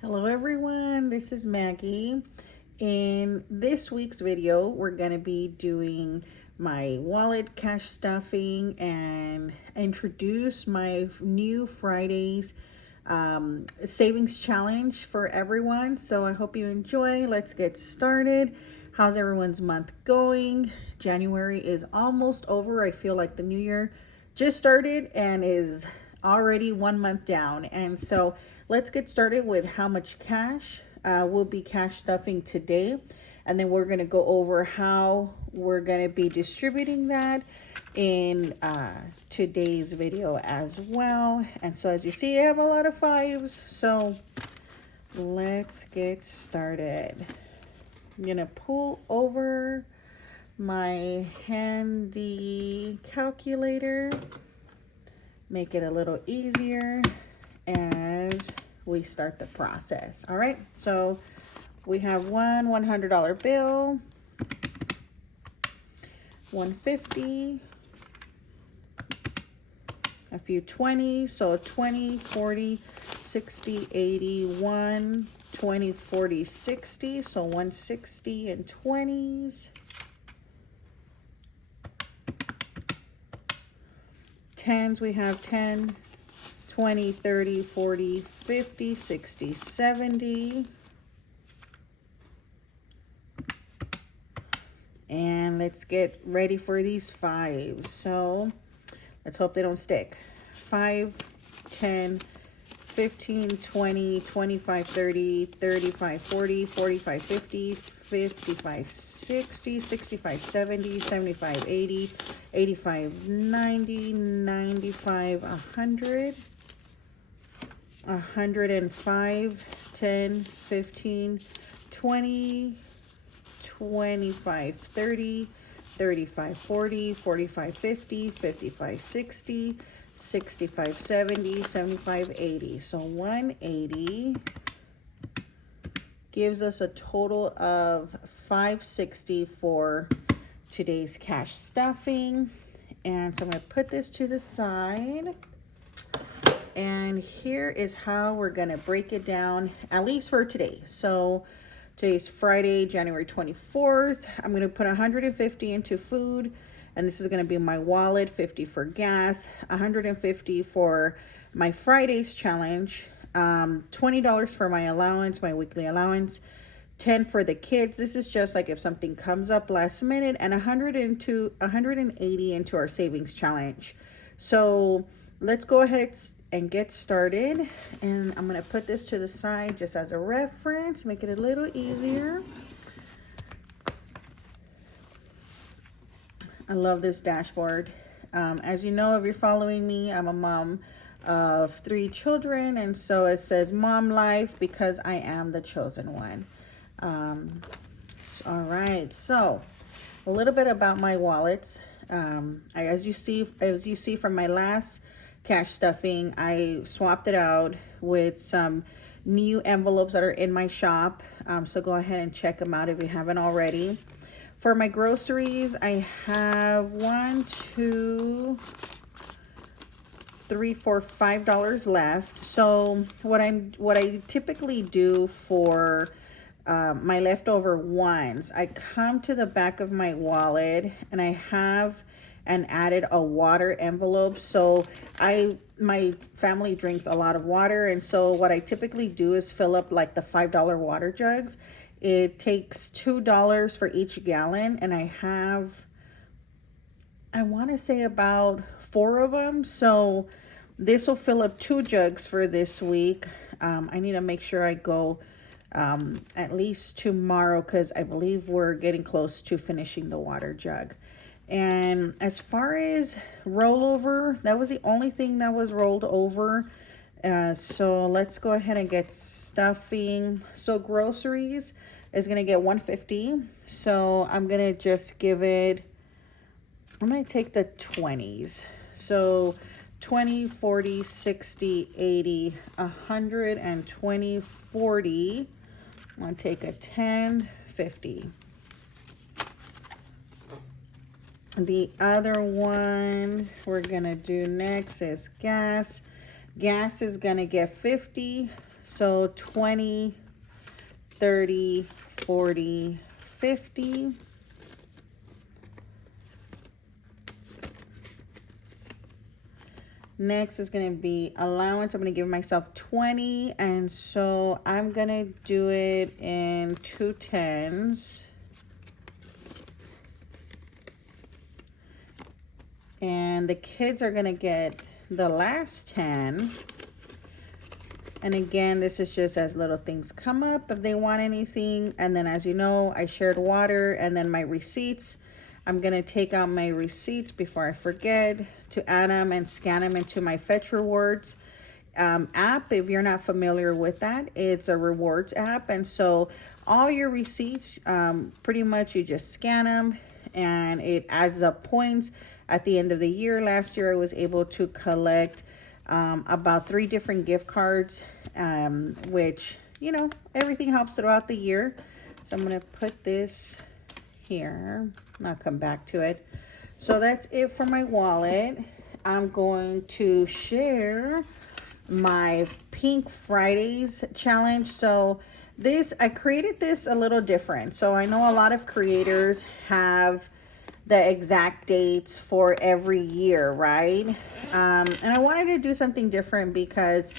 Hello everyone, this is Maggie. In this week's video, we're going to be doing my wallet cash stuffing and introduce my new Fridays savings challenge for everyone. So I hope you enjoy. Let's get started. How's everyone's month going? January is almost over. I feel like the new year just started and is already 1 month down. And so let's get started with how much cash we'll be cash stuffing today. And then we're going to go over how we're going to be distributing that in today's video as well. And so as you see, I have a lot of fives. So let's get started. I'm going to pull over my handy calculator, make it a little easier as we start the process. All right, so we have one $100 bill, 150, a few 20s, so 20, 40, 60, 80, 1, 20, 40, 60, so 160 and 20s. 10s, we have 10, 20, 30, 40, 50, 60, 70. And let's get ready for these fives. So let's hope they don't stick. 5, 10, 15, 20, 25, 30, 35, 40, 45, 50, 55, 60, 65, 70, 75, 80, 85, 90, 95, 100, 105, 10, 15, 20, 25, 30, 35, 40, 45, 50, 55, 60, 65, 70, 75, 80. So 180 gives us a total of 560 for today's cash stuffing. And so I'm going to put this to the side. And here is how we're going to break it down, at least for today. So today's Friday, January 24th. I'm going to put 150 into food. And this is going to be my wallet, 50 for gas, 150 for my Fridays challenge, $20 for my allowance, my weekly allowance, 10 for the kids. This is just like if something comes up last minute, and 180 into our savings challenge. So let's go ahead and get started. And I'm going to put this to the side just as a reference, make it a little easier. I love this dashboard. As you know, if you're following me, I'm a mom of 3 children, and so it says mom life because I am the chosen one. All right, so a little bit about my wallets. As you see from my last cash stuffing, I swapped it out with some new envelopes that are in my shop. So go ahead and check them out if you haven't already. For my groceries, I have $1, 2, 3, 4, $5 left. So what I typically do for my leftover ones, I come to the back of my wallet and I have added a water envelope. So my family drinks a lot of water, and so what I typically do is fill up like the $5 water jugs. It takes $2 for each gallon, and I want to say about 4 of them. So this will fill up 2 jugs for this week. I need to make sure I go at least tomorrow because I believe we're getting close to finishing the water jug. And as far as rollover, that was the only thing that was rolled over. So let's go ahead and get stuffing. So groceries is going to get 150. So I'm going to just give it, I'm going to take the 20s. So 20, 40, 60, 80, 100, and 20, 40. I'm going to take a 10, 50. The other one we're going to do next is gas. Gas is going to get 50. So 20, 30, 40, 50. Next is going to be allowance. I'm going to give myself 20. And so I'm going to do it in 2 10s. And the kids are going to get the last 10. And again, this is just as little things come up if they want anything. And then as you know, I shared water and then my receipts. I'm going to take out my receipts before I forget to add them and scan them into my Fetch Rewards app. If you're not familiar with that, it's a rewards app. And so all your receipts, pretty much you just scan them and it adds up points at the end of the year. Last year, I was able to collect about 3 different gift cards, which, you know, everything helps throughout the year. So I'm going to put this here. I'll come back to it. So that's it for my wallet. I'm going to share my Pink Fridays challenge. So this, I created this a little different. So I know a lot of creators have the exact dates for every year, right? And I wanted to do something different because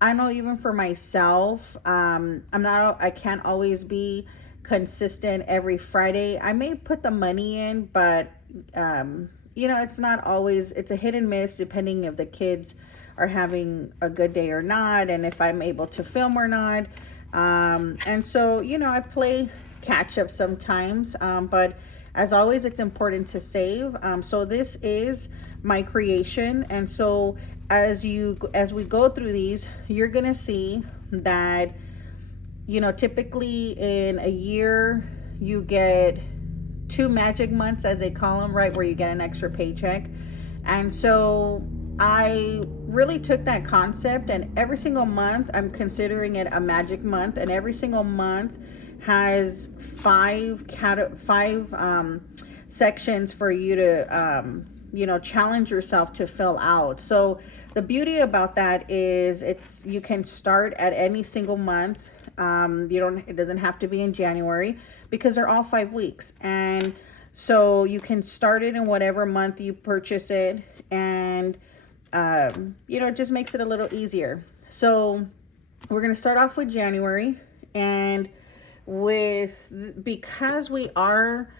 I know even for myself, I can't always be consistent every Friday. I may put the money in, but you know, it's not always, it's a hit and miss depending if the kids are having a good day or not, and if I'm able to film or not. And so, you know, I play catch up sometimes, but as always, it's important to save. So this is my creation. And so as we go through these, you're gonna see that, you know, typically in a year, you get 2 magic months, as they call them, right, where you get an extra paycheck. And so I really took that concept, and every single month I'm considering it a magic month, and every single month has 5 sections for you to you know, challenge yourself to fill out. So the beauty about that is you can start at any single month. It doesn't have to be in January because they're all 5 weeks. And so you can start it in whatever month you purchase it, and you know, it just makes it a little easier. So we're going to start off with January, and because we are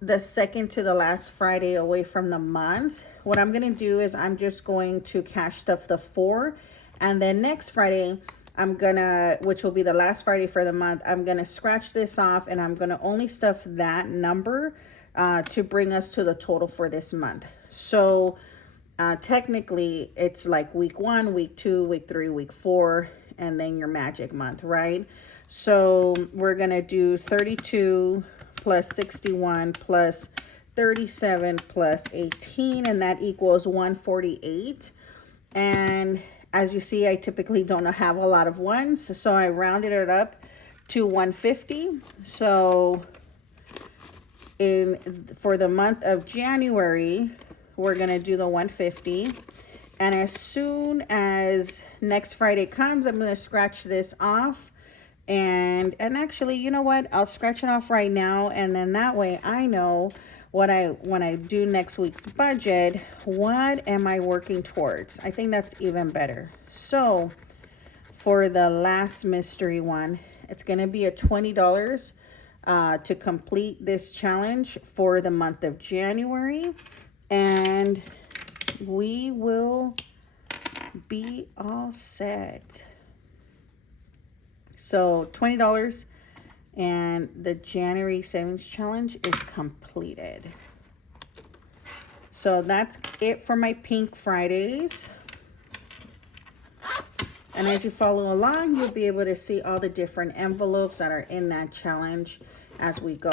the second to the last Friday away from the month, what I'm going to do is I'm just going to cash stuff the 4, and then next Friday which will be the last Friday for the month, I'm gonna scratch this off, and I'm gonna only stuff that number to bring us to the total for this month. So technically it's like week 1, week 2, week 3, week 4, and then your magic month, right? So we're gonna do 32 plus 61 plus 37 plus 18, and that equals 148. And as you see, I typically don't have a lot of ones, so I rounded it up to 150. So for the month of January, we're going to do the 150. And as soon as next Friday comes, I'm going to scratch this off. And actually, you know what? I'll scratch it off right now, and then that way I know when I do next week's budget, what am I working towards? I think that's even better. So for the last mystery one, it's going to be a $20 to complete this challenge for the month of January, and we will be all set. So $20. And the January savings challenge is completed. So that's it for my Pink Fridays. And as you follow along, you'll be able to see all the different envelopes that are in that challenge as we go.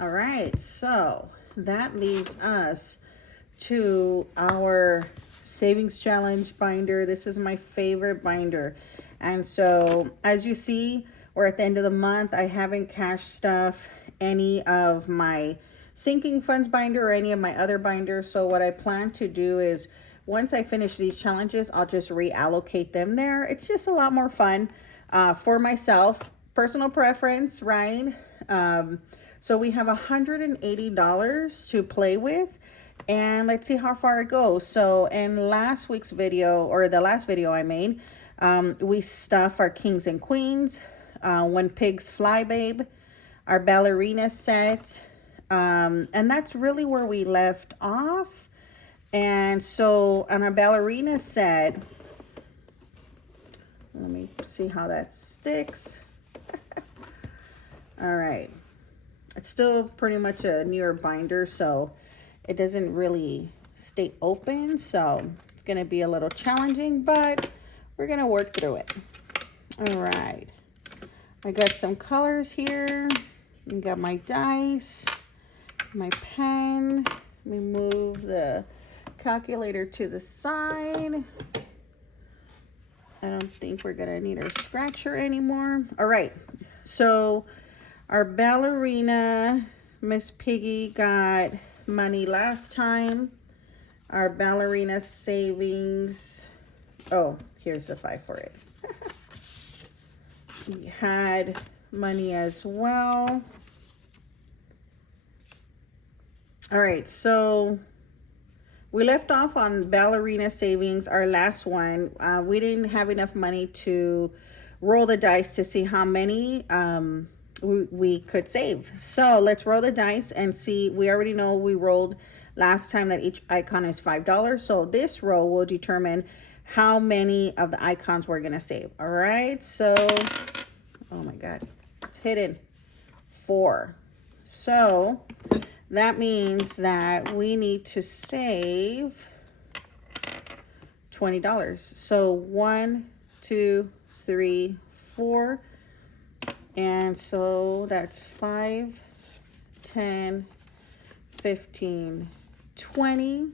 All right, so that leaves us to our savings challenge binder. This is my favorite binder. And so as you see, we're at the end of the month. I haven't cashed stuff any of my sinking funds binder or any of my other binders. So what I plan to do is once I finish these challenges, I'll just reallocate them there. It's just a lot more fun. for myself, personal preference, right? So we have $180 to play with, and let's see how far it goes. So in last week's video, or the last video I made, we stuff our kings and queens, When Pigs Fly Babe, our ballerina set, and that's really where we left off. And so on our ballerina set, let me see how that sticks. All right. It's still pretty much a newer binder, so it doesn't really stay open. So it's going to be a little challenging, but we're going to work through it. All right. I got some colors here. I got my dice, my pen. Let me move the calculator to the side. I don't think we're going to need our scratcher anymore. All right. So our ballerina, Miss Piggy, got money last time. Our ballerina savings, oh, here's the 5 for it. We had money as well. All right, so we left off on ballerina savings, our last one. We didn't have enough money to roll the dice to see how many we could save. So let's roll the dice and see. We already know we rolled last time that each icon is $5. So this roll will determine how many of the icons we're going to save. All right. So, oh my God, it's hidden. 4. So that means that we need to save $20. So 1, 2, 3, 4. And so that's 5, 10, 15, 20.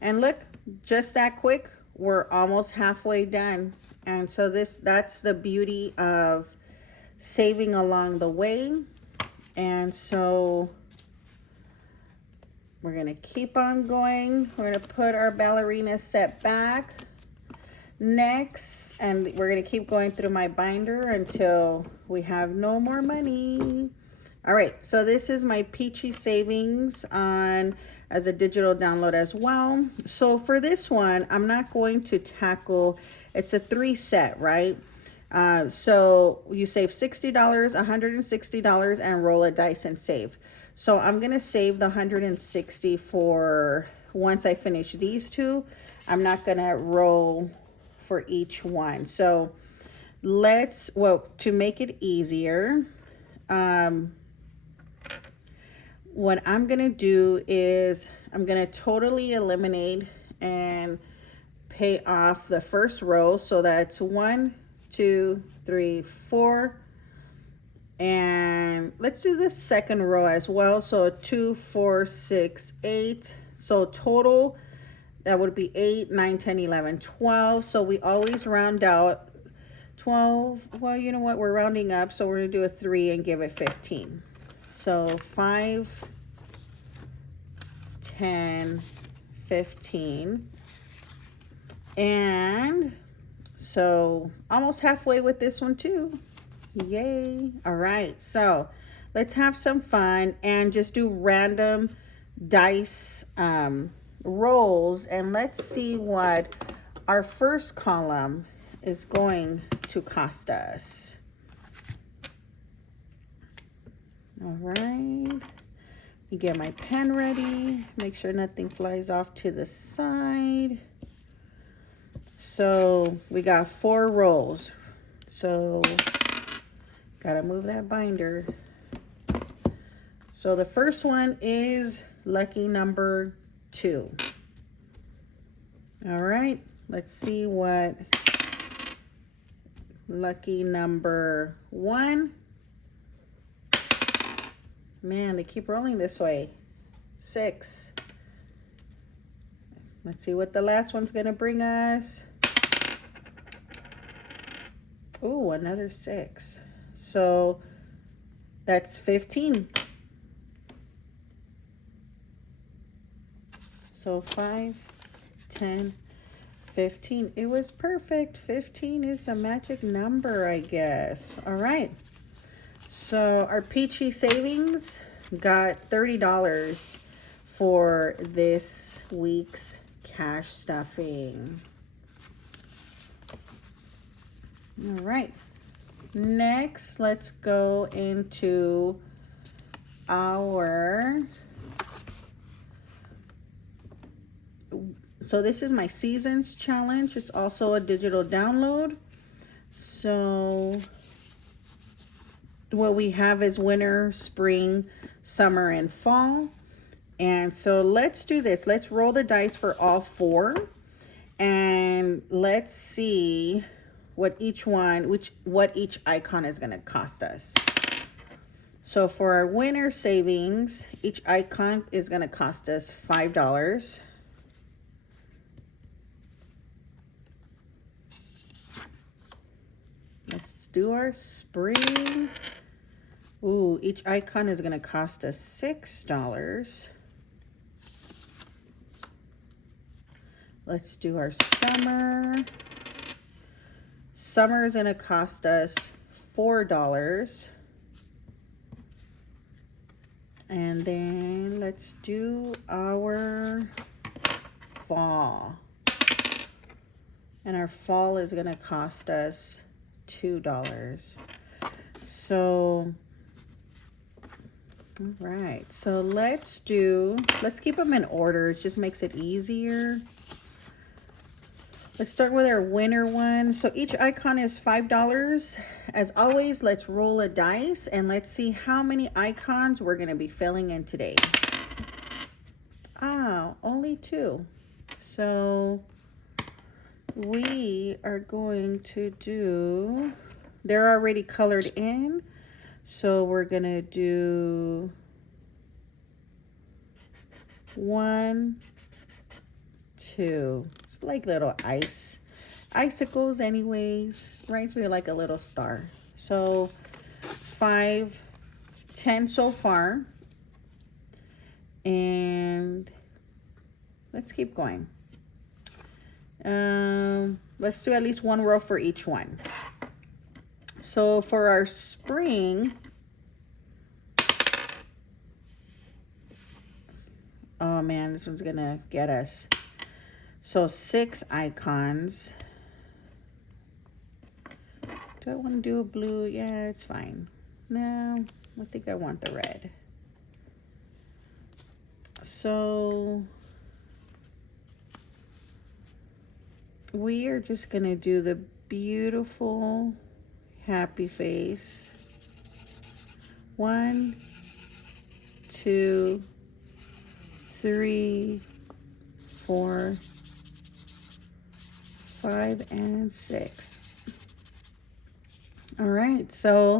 And look, just that quick, we're almost halfway done. And so that's the beauty of saving along the way. And so we're going to keep on going. We're going to put our ballerina set back next, and we're going to keep going through my binder until we have no more money. All right, so this is my Peachy savings on as a digital download as well. So for this one, I'm not going to tackle, it's a 3 set, right? So you save $60, $160, and roll a dice and save. So I'm going to save the $160 for once I finish these 2. I'm not going to roll for each one. So let's, well, to make it easier, what I'm going to do is I'm going to totally eliminate and pay off the first row. So that's 1, 2, 3, 4. And let's do the second row as well. So 2, 4, 6, 8. So total, that would be 8, 9, 10, 11, 12. So we always round out 12. Well, you know what? We're rounding up. So we're going to do a 3 and give it 15. So 5, 10, 15. And so almost halfway with this one too. Yay. All right. So let's have some fun and just do random dice rolls, and let's see what our first column is going to cost us. All right, you get my pen ready, make sure nothing flies off to the side. So we got 4 rolls, so gotta move that binder. So the first one is lucky number 2. All right, let's see what lucky number 1. Man, they keep rolling this way. 6. Let's see what the last one's gonna bring us. Ooh, another 6. So that's 15. So 5, 10, 15. It was perfect. 15 is a magic number, I guess. All right. So our Peachy Savings got $30 for this week's cash stuffing. All right. Next, let's go into our... So this is my Seasons Challenge. It's also a digital download. So what we have is winter, spring, summer, and fall. And so let's do this. Let's roll the dice for all four. And let's see what each icon is going to cost us. So for our winter savings, each icon is going to cost us $5. Let's do our spring. Ooh, each icon is going to cost us $6. Let's do our summer. Summer is going to cost us $4. And then let's do our fall. And our fall is going to cost us $2. So, all right. So let's keep them in order. It just makes it easier. Let's start with our winter one. So each icon is $5. As always, let's roll a dice and let's see how many icons we're going to be filling in today. Ah, only 2. So we are going to do, they're already colored in. So we're going to do 1, 2. It's like little icicles anyways. Reminds me of like a little star. So 5, 10 so far. And let's keep going. Let's do at least 1 row for each one. So for our spring, oh man, this one's gonna get us. So 6 icons. Do I want to do a blue? Yeah, it's fine. No, I think I want the red. So we are just gonna do the beautiful happy face. 1, 2, 3, 4, 5, and 6. All right, so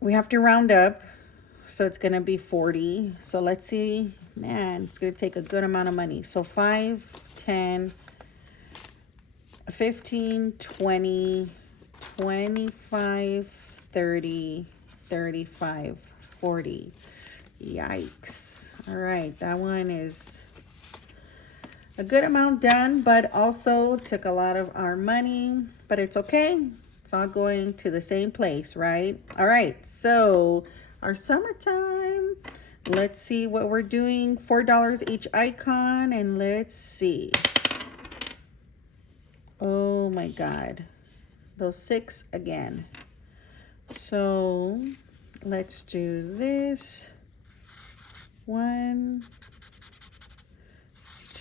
we have to round up. So it's going to be 40. So let's see. Man, it's going to take a good amount of money. So 5, 10, 15, 20, 25, 30, 35, 40. Yikes. All right, that one is a good amount done, but also took a lot of our money, but it's okay. It's all going to the same place, right? All right, so our summertime, let's see what we're doing. $4 each icon, and let's see. Oh my God, those 6 again. So let's do this. 1,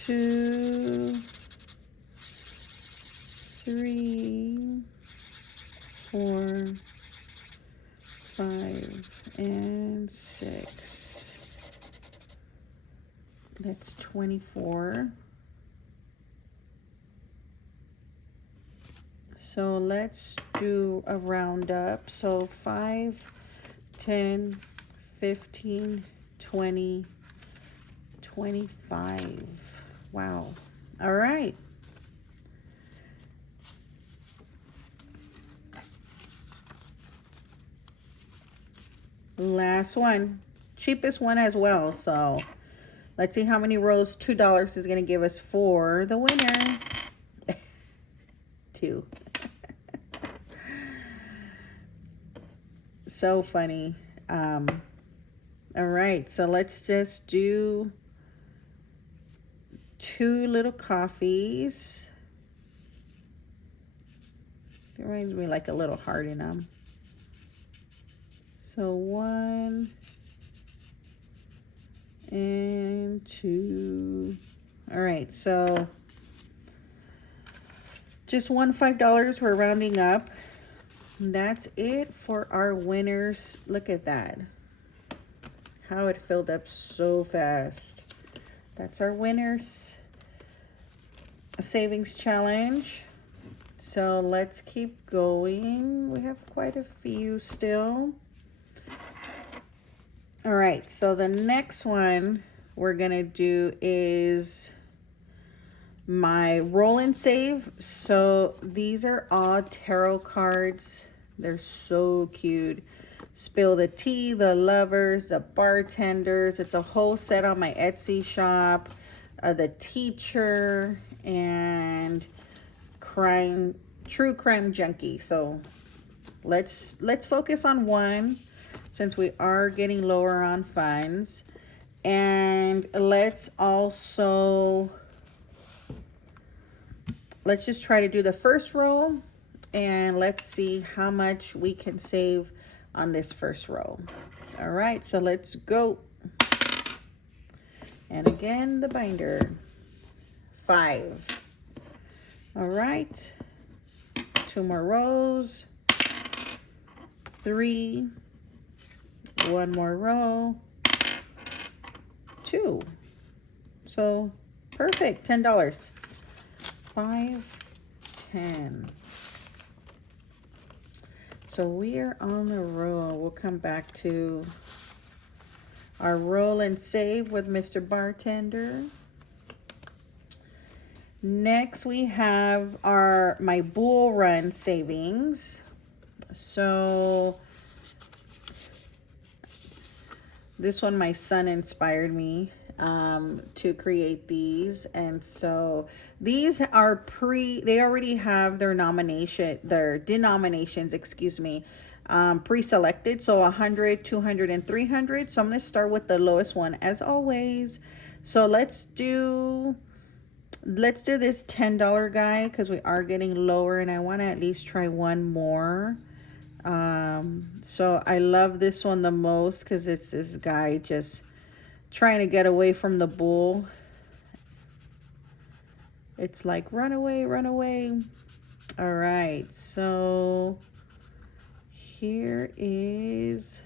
2, 3, 4, 5, and 6. That's 24. So let's do a round up. So 5, 10, 15, 20, 25. Wow. All right. Last one. Cheapest one as well. So Let's see how many rolls $2 is going to give us for the winner. 2. So funny. All right, so let's just do 2 little coffees. It reminds me like a little heart in them. So 1 and 2. All right, so just won $5. We're rounding up. And that's it for our winners. Look at that. How it filled up so fast. That's our winners savings challenge. So let's keep going. We have quite a few still. All right, so the next one we're gonna do is my roll and save. So these are all tarot cards. They're so cute. Spill the tea, the lovers, the bartenders. It's a whole set on my Etsy shop. The teacher and true crime junkie. So let's focus on one since we are getting lower on funds. And let's just try to do the first roll and let's see how much we can save on this first roll. All right, so let's go. And again, the binder. 5. All right, 2 more rows. 3. 1 more row. 2. So perfect, $10. 5, 10. So we are on the roll. We'll come back to our roll and save with Mr. Bartender. Next we have my bull run savings. So this one my son inspired me to create these, and so these are they already have their denominations, excuse me, pre-selected. So 100, 200, and 300. So I'm going to start with the lowest one as always. So let's do this $10 guy because we are getting lower and I want to at least try one more. So I love this one the most because it's this guy just trying to get away from the bull. It's like, run away, run away. All right, so here is,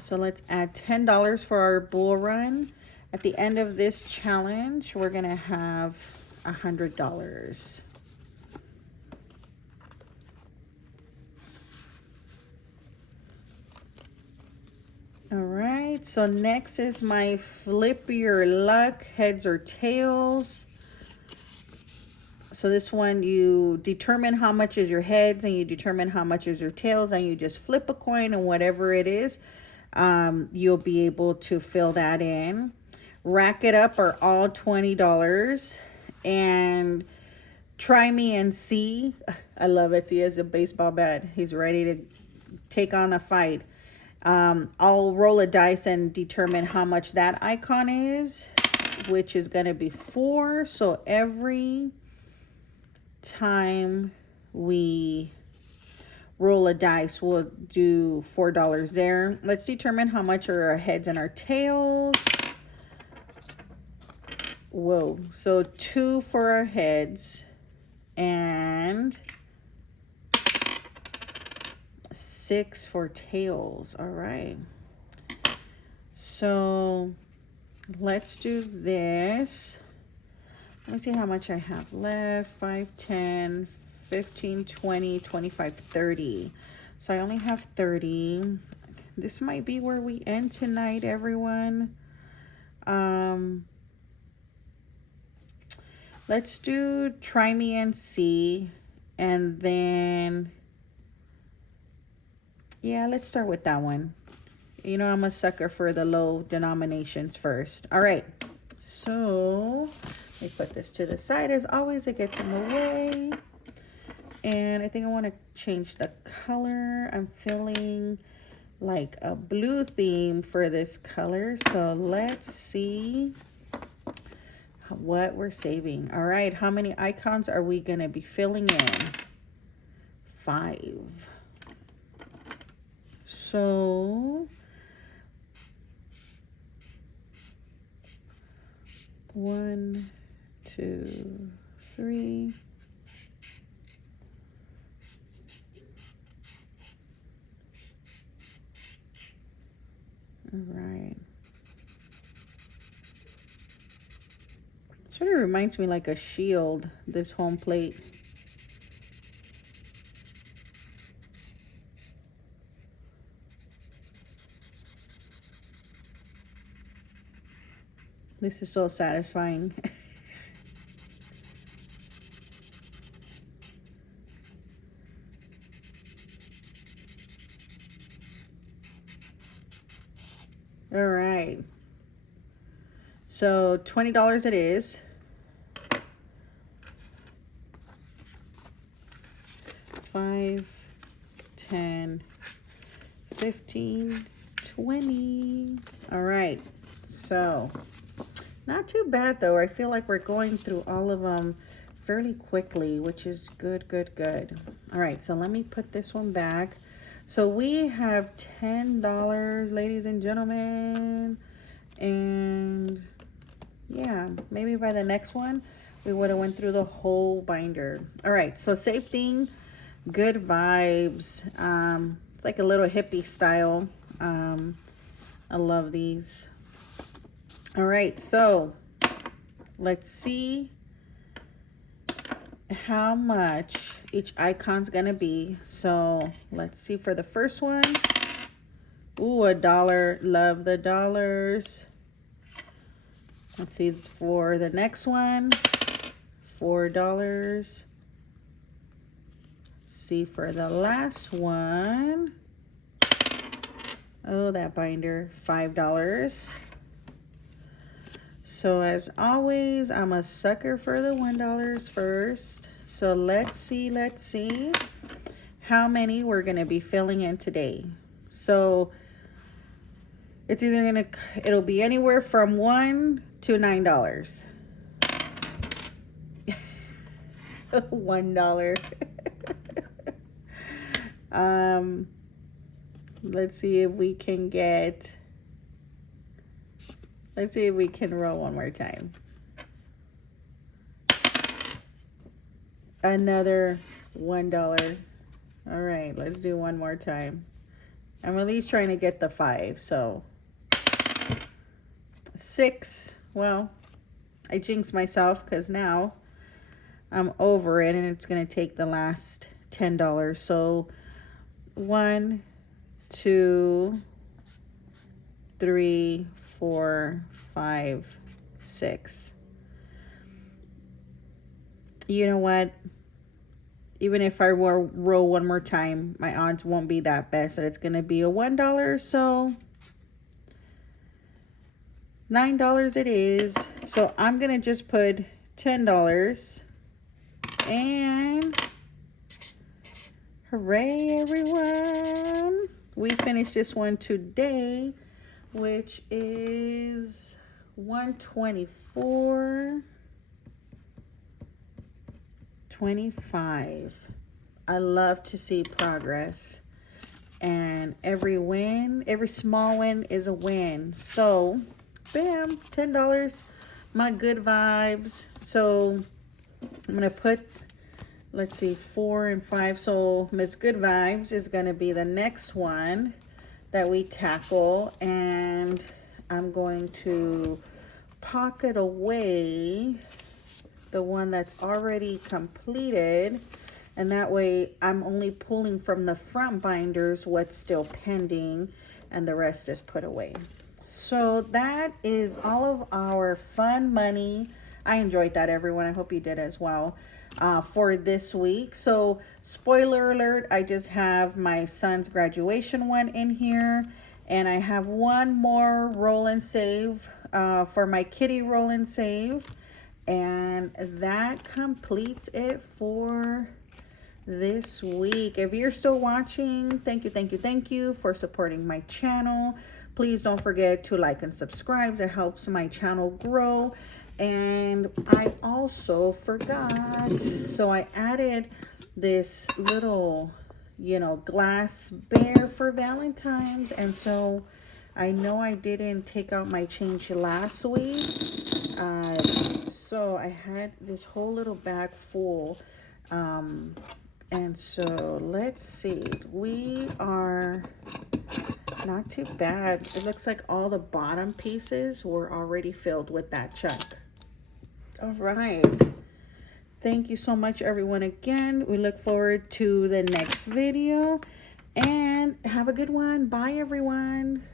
so let's add $10 for our bull run. At the end of this challenge, we're gonna have $100. All right, so next is my flip your luck, heads or tails. So this one, you determine how much is your heads and you determine how much is your tails, and you just flip a coin, and whatever it is, you'll be able to fill that in. Rack it up are all $20. And try me and see. I love it. He has a baseball bat. He's ready to take on a fight. I'll roll a dice and determine how much that icon is, which is going to be 4. So every time we roll a dice, we'll do $4 there. Let's determine how much are our heads and our tails. Whoa. So 2 for our heads and 6 for tails. All right, so let's do this. Let me see how much I have left. 5, 10, 15, 20, 25, 30. So I only have 30. This might be where we end tonight, everyone. Let's do try me and see, and then yeah, let's start with that one. You know, I'm a sucker for the low denominations first. All right, so let me put this to the side. As always, it gets in the way. And I think I want to change the color. I'm feeling like a blue theme for this color. So let's see what we're saving. All right, how many icons are we going to be filling in? 5. So 1, 2, 3. All right. Sort of reminds me like a shield, this home plate. This is so satisfying. All right. So $20 it is. 5, 10, 15, 20. All right. So not too bad though. I feel like we're going through all of them fairly quickly, which is good, good, good. All right. So let me put this one back. So we have $10, ladies and gentlemen. And yeah, maybe by the next one, we would have went through the whole binder. All right, so same thing, good vibes. It's like a little hippie style. I love these. All right, so let's see how much each icon's gonna be. So let's see for the first one. Ooh, $1. Love the dollars. Let's see for the next one. $4. See for the last one. Oh, that binder, $5. So as always, I'm a sucker for the $1 first. So let's see how many we're gonna be filling in today. So it's either it'll be anywhere from $1 to $9. $1. Let's see if we can get, let's see if we can roll one more time. Another $1. All right, let's do one more time. I'm at least trying to get the 5, so 6. Well, I jinxed myself because now I'm over it and it's going to take the last $10. So 1, 2, 3, 4, 5, 6. You know what? Even if I roll one more time, my odds won't be that best that it's going to be a $1. So $9 it is. So I'm going to just put $10. And hooray, everyone. We finished this one today, which is 124.25. I love to see progress. And every win, every small win is a win. So, bam, $10. My good vibes. So, I'm going to put, let's see, 4 and 5. So Miss Good Vibes is going to be the next one that we tackle. And I'm going to pocket away the one that's already completed. And that way I'm only pulling from the front binders what's still pending. And the rest is put away. So that is all of our fun money. I enjoyed that, everyone. I hope you did as well. For this week. So spoiler alert, I just have my son's graduation one in here, And I have one more roll and save for my kitty roll and save. And that completes it for this week. If you're still watching, thank you for supporting my channel. Please don't forget to like and subscribe. That helps my channel grow. And I also forgot, so I added this little, glass bear for Valentine's. And so I know I didn't take out my change last week. So I had this whole little bag full. And so let's see, we are not too bad. It looks like all the bottom pieces were already filled with that chunk. All right. Thank you so much, everyone, again. We look forward to the next video. And have a good one. Bye, everyone.